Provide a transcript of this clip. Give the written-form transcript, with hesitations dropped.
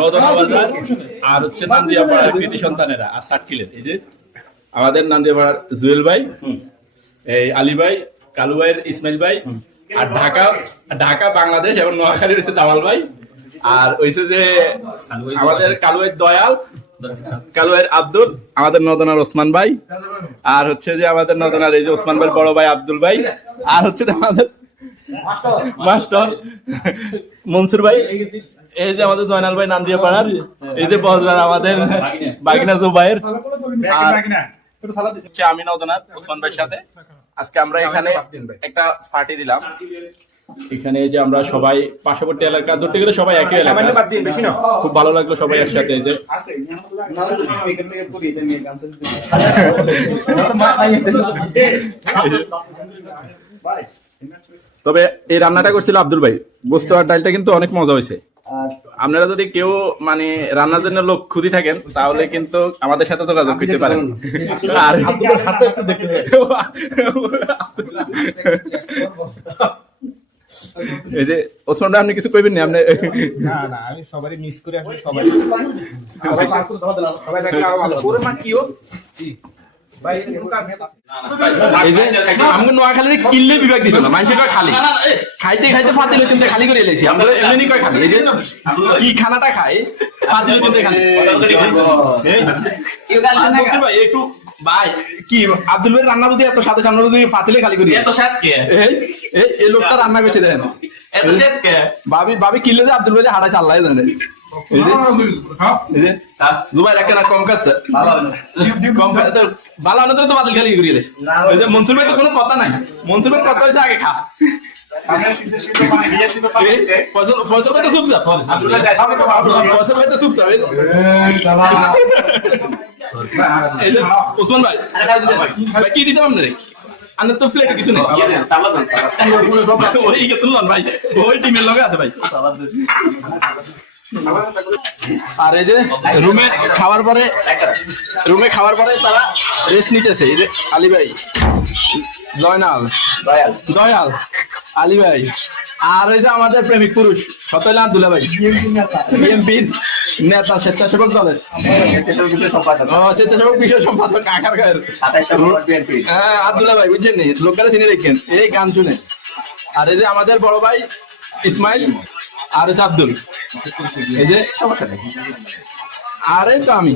নদনাবাজার আর হচ্ছে নান্দিয়াপাড়ার কৃতি সন্তানেরা আর সার্কিলের এই যে আমাদের নান্দিয়াপাড়ার জুয়েল ভাই, এই আলী ভাই, কালু ভাইয়ের ইসমাইল ভাই, আর ঢাকা বাংলাদেশ এবং নোয়াখালীর হচ্ছে দামাল ভাই, আর হইছে যে আমাদের কালু ভাইয়ের দয়াল, কালু ভাইয়ের আব্দুল, আমাদের নদনার ওসমান ভাই, আর হচ্ছে যে আমাদের নদনার এই যে ওসমান ভাইয়ের বড় ভাই আব্দুল ভাই, আর হচ্ছে আমাদের মাস্টার মনসুর ভাই, এই যে আমাদের জয়নাল ভাই নান্দিয়াপাড়ার, এই যে বজরার আমাদের বাগিনা জুবাইর, আর হচ্ছে আমি নদনার ওসমান ভাইয়ের সাথে আজকে আমরা এখানে একটা পার্টি দিলাম। এখানে যে আমরা সবাই পার্শ্ববর্তী এলাকা ধরতে গেলে সবাই একই এলাকা, খুব ভালো লাগলো সবাই একসাথে। এই যে তবে এই রান্নাটা করছিল আব্দুল ভাই, গোস্ত আর ডালটা কিন্তু অনেক মজা হয়েছে। আপনারা যদি কেউ মানে রান্নার জন্য লোক খুঁজি থাকেন তাহলে কিন্তু আমাদের সাথে যোগাযোগ করতে পারেন। আর এই যে ওসমান ভাই, আপনি কিছু কইবেন না? আপনি না আমি সবারই মিস করে আসলে সবাই নোয়াখালীর কিল্লে বিভাগ দিল না, মানুষের খালি খাইতে খাইতে ফাতিল চিন্তা খালি করে এলেছি আমরা, এমনি কয় খালি এই যে কি খানাটা খাই ফাতিল চিন্তা খালি একটু ভাই। কি আব্দুল ভাই রান্না বলতে এত সাথে সামনে যদি ফাতিলে খালি করি, এত স্বাদ কে এই লোকটা রান্না করছে দেন, এত স্বাদ কে ভাবি কিল্লে যে আব্দুল ভাই হাঁটাইছে আল্লাহ জানে। দুবাই রাখে না কম কাছে ভালো আনন্দ তো বাতিল খালি করিয়ে মনসুর ভাই তো কোনো কথা নাই, মনসুর ভাই কথা হয়েছে আগে খা। ফসল ভাই তো চুপচাপ, ফসল ভাই তো চুপচাপ। ওসমান ভাই কি দিতে আপনার আনের তো প্লেটে কিছু নেই, ওই তুললাম ভাই, ওই টিমের লগে আছে ভাই। আর এই যে রুমে খাওয়ার পরে তারা রেস্ট নিতেছে। এই যে আলী ভাই, জয়নাল, দয়াল, আলী ভাই, আর ওই যে আমাদের প্রেমিক পুরুষ সতলা আব্দুল্লাহ ভাই, বিএনপির নেতা, স্বেচ্ছাসেবক দলের স্বেচ্ছাসেবক বিষয় সম্পাদক আকার গায়ের হ্যাঁ আব্দুল্লাহ ভাই, বুঝছেন নি লোকরা চিনে রেখেন এই গান শুনে। আর এই যে আমাদের বড় ভাই ইসমাইল, আর হচ্ছে আব্দুল, এই যে সমস্যা নেই, আর এই তো আমি।